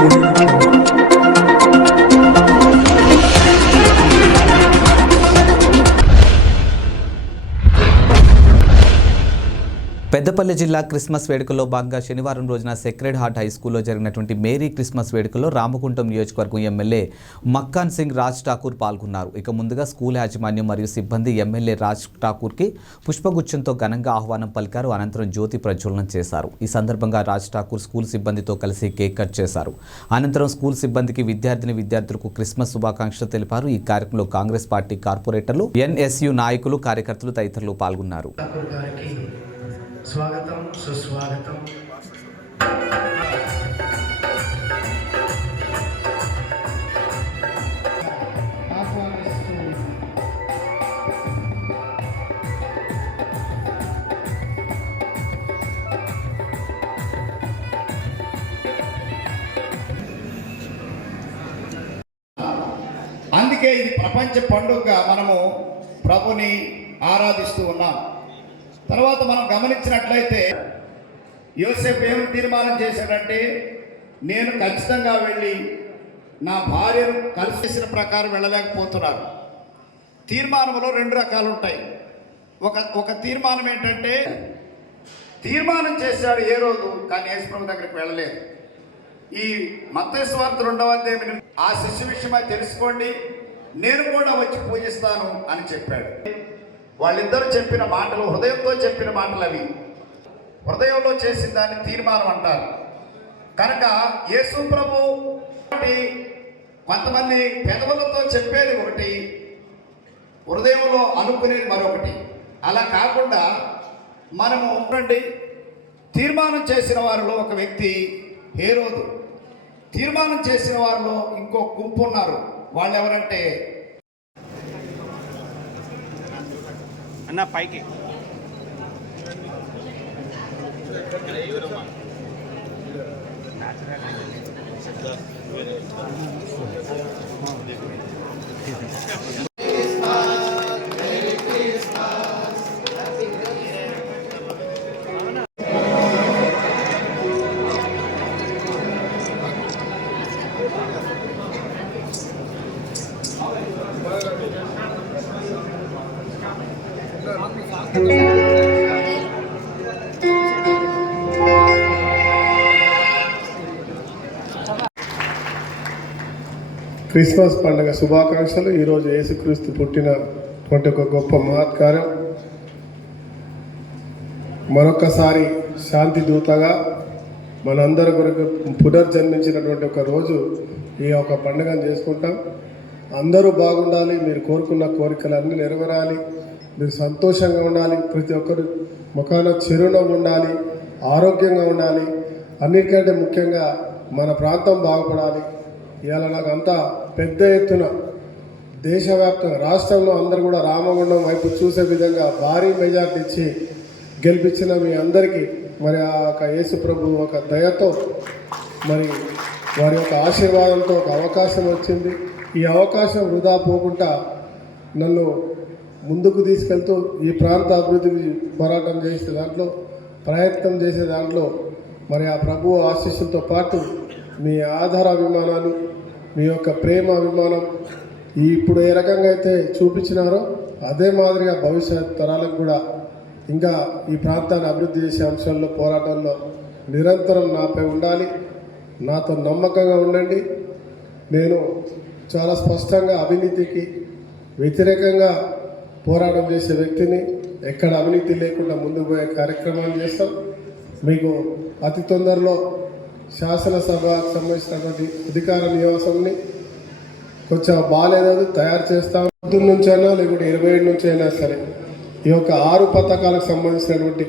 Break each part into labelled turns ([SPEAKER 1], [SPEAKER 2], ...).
[SPEAKER 1] Thank you. Peddapalli జిల్లా Christmas వేడుకల్లో భాగంగా శనివారం రోజున సెక్రెడ్ హార్ట్ హై స్కూల్లో జరిగినటువంటి మేరీ క్రిస్మస్ వేడుకల్లో రామకుంటం నియోజకవర్గం ఎమ్మెల్యే మక్కాన్ సింగ్ రాజ్ ఠాకూర్ పాల్గొన్నారు. ఇక ముందుగా స్కూల్ యాజమాన్యం మరియు సిబ్బంది ఎమ్మెల్యే రాజ్ ఠాకూర్కి పుష్పగుచ్చంతో ఘనంగా ఆహ్వానం పలికారు. అనంతరం జ్యోతి ప్రజ్వలనం చేశారు. ఈ సందర్భంగా రాజ్ ఠాకూర్ స్కూల్ సిబ్బందితో కలిసి కేక్ కట్ చేశారు. అనంతరం స్కూల్ సిబ్బందికి విద్యార్థిని విద్యార్థులకు క్రిస్మస్ శుభాకాంక్షలు తెలిపారు. ఈ కార్యక్రమంలో కాంగ్రెస్ పార్టీ కార్పొరేటర్లు ఎన్ఎస్యు నాయకులు కార్యకర్తలు తదితరులు పాల్గొన్నారు.
[SPEAKER 2] స్వాగతం సుస్వాగతం.
[SPEAKER 3] అందుకే ఇది ప్రపంచ పండుగగా మనము ప్రభుని ఆరాధిస్తూ ఉన్నాం. తర్వాత మనం గమనించినట్లయితే యోసేపు ఏం తీర్మానం చేశాడంటే నేను ఖచ్చితంగా వెళ్ళి నా భార్యను కలిసి చేసిన ప్రకారం వెళ్ళలేకపోతున్నాను తీర్మానంలో రెండు రకాలు ఉంటాయి ఒక ఒక తీర్మానం ఏంటంటే తీర్మానం చేశాడు ఏ రోజు కానీ యేసుప్రభు దగ్గరికి వెళ్ళలేదు. ఈ మత్తేశ్వార్త రెండవ అధ్యాయం ఆ శిష్యు విషయమై తెలుసుకోండి నేను కూడా వచ్చి పూజిస్తాను అని చెప్పాడు. వాళ్ళిద్దరూ చెప్పిన మాటలు హృదయంతో చెప్పిన మాటలు అవి. హృదయంలో చేసిన దాన్ని తీర్మానం అంటారు. కనుక యేసు ప్రభు ఒకటి కొంతమంది పెదవులతో చెప్పేది ఒకటి హృదయంలో అనుకునేది మరొకటి. అలా కాకుండా మనము ఉండండి తీర్మానం చేసిన వారిలో ఒక వ్యక్తి హేరోదు. తీర్మానం చేసిన వారిలో ఇంకో గుంపు ఉన్నారు. వాళ్ళు ఎవరంటే
[SPEAKER 4] అన్న పైకి
[SPEAKER 5] క్రిస్మస్ పండుగ శుభాకాంక్షలు. ఈరోజు యేసుక్రీస్తు పుట్టినటువంటి ఒక గొప్ప మహత్కారం మరొకసారి శాంతి దూతగా మనందరి కొరకు పునర్జన్మించినటువంటి ఒక రోజు ఈ యొక్క పండుగను చేసుకుంటాం. అందరూ బాగుండాలి మీరు కోరుకున్న కోరికలన్నీ నెరవేరాలి. మీరు సంతోషంగా ఉండాలి ప్రతి ఒక్కరు ముఖాన చిరునవ్వు ఉండాలి ఆరోగ్యంగా ఉండాలి. అన్నిటికంటే ముఖ్యంగా మన ప్రాంతం బాగుపడాలి. ఇవాళ నాకు అంతా పెద్ద ఎత్తున దేశవ్యాప్తంగా రాష్ట్రంలో అందరూ కూడా రామగుండం వైపు చూసే విధంగా భారీ మెజార్టీ ఇచ్చి గెలిపించిన మీ అందరికీ మరి ఆ యొక్క యేసు ప్రభు ఒక దయతో మరి వారి యొక్క ఆశీర్వాదంతో ఒక అవకాశం వచ్చింది. ఈ అవకాశం వృధా పోకుండా నన్ను ముందుకు తీసుకెళ్తూ ఈ ప్రాంత అభివృద్ధికి పోరాటం చేసే దాంట్లో ప్రయత్నం చేసే దాంట్లో మరి ఆ ప్రభు ఆశీస్సులతో పాటు మీ ఆధార అభిమానాలు మీ యొక్క ప్రేమ అభిమానం ఈ ఇప్పుడు ఏ రకంగా అయితే చూపించినారో అదే మాదిరిగా భవిష్యత్ తరాలకు కూడా ఇంకా ఈ ప్రాంతాన్ని అభివృద్ధి చేసే అంశాల్లో పోరాటంలో నిరంతరం నాపై ఉండాలి. నాతో నమ్మకంగా ఉండండి. నేను చాలా స్పష్టంగా అవినీతికి వ్యతిరేకంగా పోరాటం చేసే వ్యక్తిని ఎక్కడ అవినీతి లేకుండా ముందుకు పోయే కార్యక్రమాలు చేస్తాం. మీకు అతి తొందరలో శాసనసభకు సంబంధించినటువంటి అధికార నివాసంని కొంచెం బాగాలేదు తయారు చేస్తాం. పొద్దున్న నుంచైనా లేకుంటే ఇరవై ఏడు నుంచి అయినా సరే ఈ యొక్క ఆరు పథకాలకు సంబంధించినటువంటి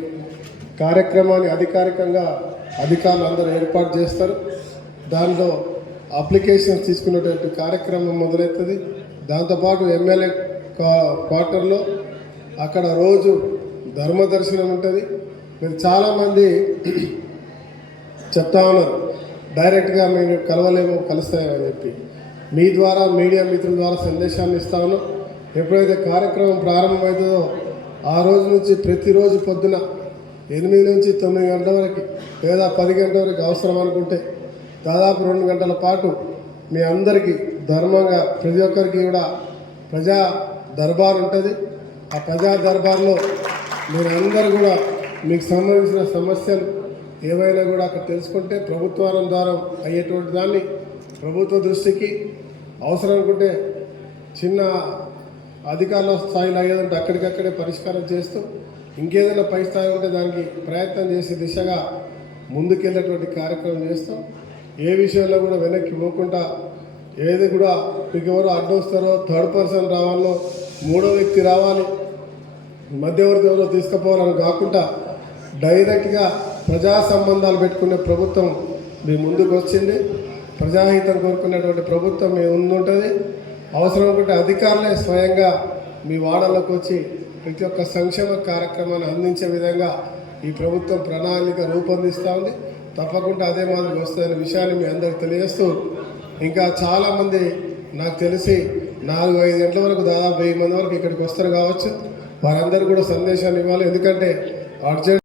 [SPEAKER 5] కార్యక్రమాన్ని అధికారికంగా అధికారులు అందరూ ఏర్పాటు చేస్తారు. దానిలో అప్లికేషన్స్ తీసుకునేటువంటి కార్యక్రమం మొదలవుతుంది. దాంతోపాటు ఎమ్మెల్యే క్వార్టర్లో అక్కడ రోజు ధర్మ దర్శనం ఉంటుంది. మీరు చాలామంది చెప్తా ఉన్నారు. డైరెక్ట్గా మేము కలవలేము కలుస్తామని చెప్పి. మీ ద్వారా మీడియా మిత్రుల ద్వారా సందేశాన్ని ఇస్తాను ఎప్పుడైతే కార్యక్రమం ప్రారంభమవుతుందో ఆ రోజు నుంచి ప్రతిరోజు పొద్దున ఎనిమిది నుంచి తొమ్మిది గంటల వరకు లేదా పది గంటల వరకు అవసరం అనుకుంటే దాదాపు రెండు గంటల పాటు మీ అందరికీ ధర్మంగా ప్రతి ఒక్కరికి కూడా ప్రజా దర్బార్ ఉంటుంది. ఆ ప్రజా దర్బార్లో మీరు అందరు కూడా మీకు సంబంధించిన సమస్యలు ఏవైనా కూడా అక్కడ తెలుసుకుంటే ప్రభుత్వం ద్వారా అయ్యేటువంటి దాన్ని ప్రభుత్వ దృష్టికి అవసరం అనుకుంటే చిన్న అధికారుల స్థాయిలో అయ్యేదంటే అక్కడికక్కడే పరిష్కారం చేస్తూ ఇంకేదైనా పై స్థాయి ఉంటే దానికి ప్రయత్నం చేసే దిశగా ముందుకెళ్ళేటువంటి కార్యక్రమం చేస్తాం ఏ విషయంలో కూడా వెనక్కి పోకుండా ఏది కూడా మీకు ఎవరు అడ్డొస్తారో థర్డ్ పర్సన్ రావాలో మూడో వ్యక్తి రావాలి. మధ్యవర్తి ఎవరో తీసుకుపోవాలని కాకుండా డైరెక్ట్గా ప్రజా సంబంధాలు పెట్టుకునే ప్రభుత్వం మీ ముందుకు వచ్చింది. ప్రజాహితం కోరుకునేటువంటి ప్రభుత్వం మీ ముందు ఉంటుంది. అవసరం ఒకటి అధికారులే స్వయంగా మీ వాడలోకి వచ్చి ప్రతి ఒక్క సంక్షేమ కార్యక్రమాన్ని అందించే విధంగా ఈ ప్రభుత్వం ప్రణాళిక రూపొందిస్తూ ఉంది. తప్పకుండా అదే మాదిరి వస్తుందనే విషయాన్ని మీ అందరికి తెలియజేస్తూ ఇంకా చాలామంది నాకు తెలిసి నాలుగు ఐదు గంటల వరకు దాదాపు వెయ్యి మంది వరకు ఇక్కడికి వస్తారు కావచ్చు. వారందరూ కూడా సందేశాన్ని ఇవ్వాలి. ఎందుకంటే అర్జెంట్